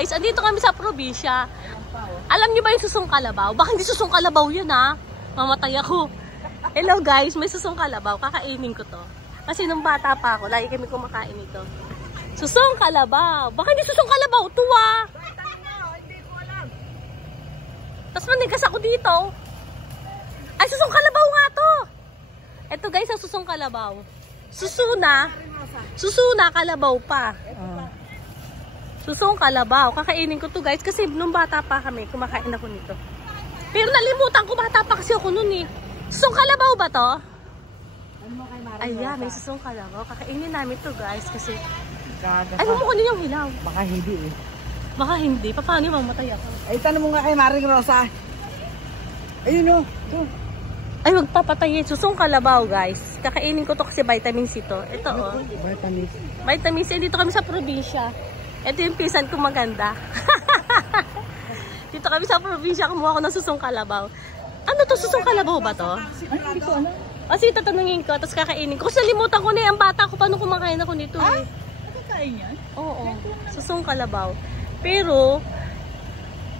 guys, andito kami sa probinsya. Alam niyo ba yung susong kalabaw? Baka hindi susong kalabaw yun ha. Mamatay ako. Hello guys, may susong kalabaw. Kakainin ko to. Kasi nung bata pa ako, lagi kami kumakain ito. Susong kalabaw. Baka hindi susong kalabaw to ha. Tapos manigas ako dito. Ay, susong kalabaw nga to. Ito guys, ang susong kalabaw. Susuna, kalabaw pa. Susong kalabaw. Kakainin ko to guys kasi nung bata pa kami, kumakain ako nito. Pero nalimutan ko, bata pa kasi ako nun eh. Susong kalabaw ba to? Ayan, may susong kalabaw. Kakainin namin to guys kasi... Ay, mumukunin yung hilaw. Baka hindi eh. Baka hindi. Paano yung mamatay ako? Ay, tanong mo nga kay Maring Rosa. Ayun o. Ay, magpapatay. Susong kalabaw guys. Kakainin ko to kasi vitamin C to. Ito oh. Vitamin C. Dito kami sa probinsya. Ito yung pisan ko maganda. Dito kami sa probinsya, kumuha ko ng susong kalabaw. Ano to? Susong kalabaw ba to? Ay, hindi ko alam. Kasi tatanungin ko, tapos kakainin ko. Kasi nalimutan ko na yung bata ko, paano kumakain ako nito eh. Nakakain yan? Oo, susong kalabaw. Pero,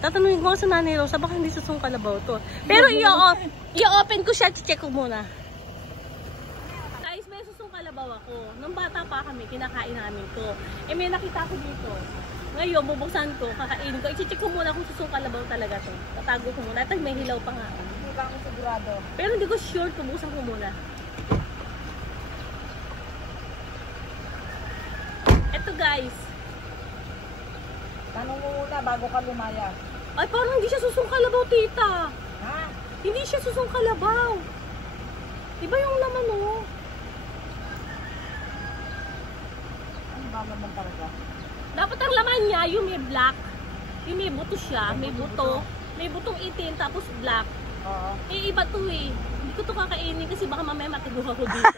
tatanungin ko sa Nanay Rosa, baka hindi susong kalabaw to. Pero i-open ko siya, check ko muna. Guys, may susong kalabaw ako. Nung bata pa kami, kinakain namin to. Eh may nakita ko dito. Ngayon, bubuksan ko, kakainin ko. I-check ko muna kung susong kalabaw talaga to. Tatago ko muna. At may hilaw pa nga. Hindi ba ako sigurado? Pero hindi ko sure, bubuksan ko muna. Eto guys. Tanong mo muna bago ka lumaya. Ay, parang hindi siya susong kalabaw, tita. Ha? Hindi siya susong kalabaw. Iba yung laman, oh. Ano ba naman talaga? Dapat ang laman niya, yung may black. Yung may buto siya, may buto. May butong itim, tapos black. Oo. Eh, iba to eh. Hindi ko to kakainin kasi baka mamaya matiguh ako dito.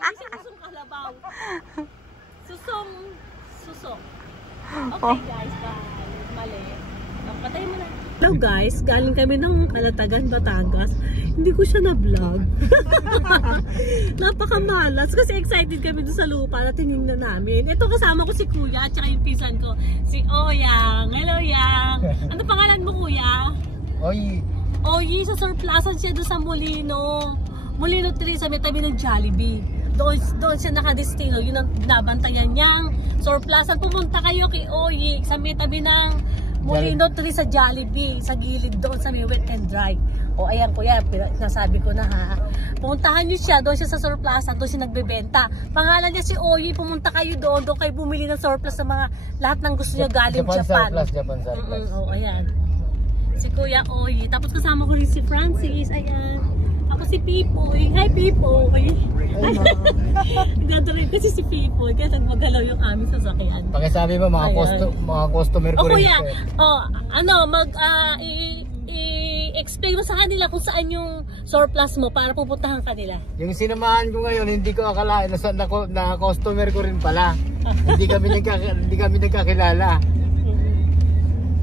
Hindi siya susong kalabaw. Susong. Okay guys, bye. Mali. Patay mo na. Hello guys, galing kami ng Kalatagan, Batangas. Hindi ko siya na-vlog. Napakamalas kasi excited kami doon sa lupa na tinignan namin. Ito kasama ko si Kuya at saka yung pinsan ko, si Oyang. Hello Yang. Ano pangalan mo Kuya? Oyi, sa surplasan siya doon sa Molino. Molino 3 sa may tabi ng Jollibee. Doon siya nakadestino, yun ang binabantayan niyang surplasan. Pumunta kayo kay Oyi sa may tabi ng Molino 3 sa Jollibee, sa gilid doon sa may wet and dry. O ayan kuya, nasabi ko na ha. Pumuntahan niyo siya, doon siya sa surplasan, doon siya nagbebenta. Pangalan niya si Oyi, pumunta kayo doon kayo bumili ng surplus sa mga lahat ng gusto niyo galing Japan. Japan surplus. O ayan. Si Kuya Oyi, tapos kasama ko rin si Francis, ayan. Ako si Pipoy. Hi Pipoy. Gagawin kasi si Pipoy kasi magalaw yung aming sasakyan. Pakisabi mo mga customer ko rin. Kuya, i-explain mo sa kanila kung saan yung surplus mo para pupuntahan kanila. Yung sinamahan ko ngayon, hindi ko akalain na customer ko rin pala. hindi kami nagkakilala.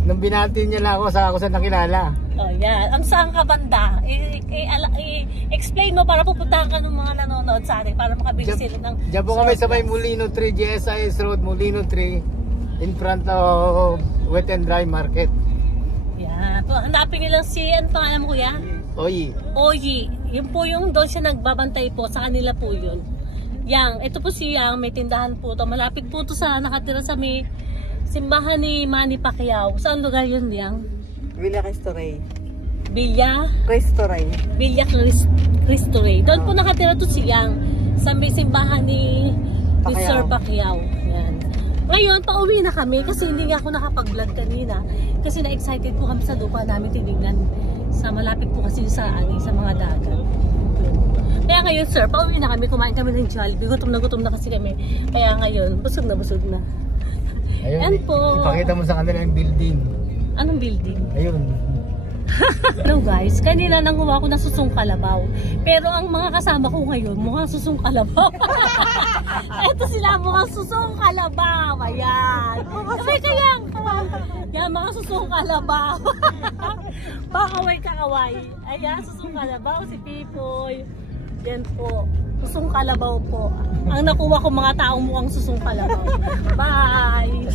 Nung binati niya lang ako sa nakilala. Oh, yeah. Ang saan ka banda? I-explain mo para pupuntahan ka ng mga nanonood sa atin para makabili sila ng Diyan po kami sa may Molino 3, GSIS Road, Molino 3, in front of Wet and Dry Market. Yeah. Hanapin nyo lang si, ano pangalan mo kuya? Oyi. Yun po yung doon siya nagbabantay po, sa kanila po yun. Yang, ito po si Yang, may tindahan po to. Malapit po to sa nakatira sa may simbahan ni Manny Pacquiao. Saan lugar yun, Yang? Villa Cristo Rey. Villa Cristo Rey. Doon po nakatira to si Yang sa may simbahan ni Sir Pacquiao. Yan. Ngayon, pauwi na kami kasi hindi nga ako nakapag-vlog kanina. Kasi na-excited po kami sa lupa namin tinignan. Sa malapit po kasi sa mga dagat. Kaya ngayon, sir, pauwi na kami. Kumain kami ng Jollibee. Gutom na kasi kami. Kaya ngayon, busog na. Ayun, yan po. Ipakita mo sa kanila yung building. Anong building? Ayun. Hello guys, kanina nanguha ko ng susong kalabaw. Pero ang mga kasama ko ngayon, mukhang susong kalabaw. Ito sila, mukhang susong kalabaw. Ayan. Kaway kayang. Yan, mga susong kalabaw. Pakaway kakaway. Ayan, susong kalabaw. Si Pipoy. Yan po. Susong kalabaw po. Ang nakuha ko mga taong mukhang susong kalabaw. Bye!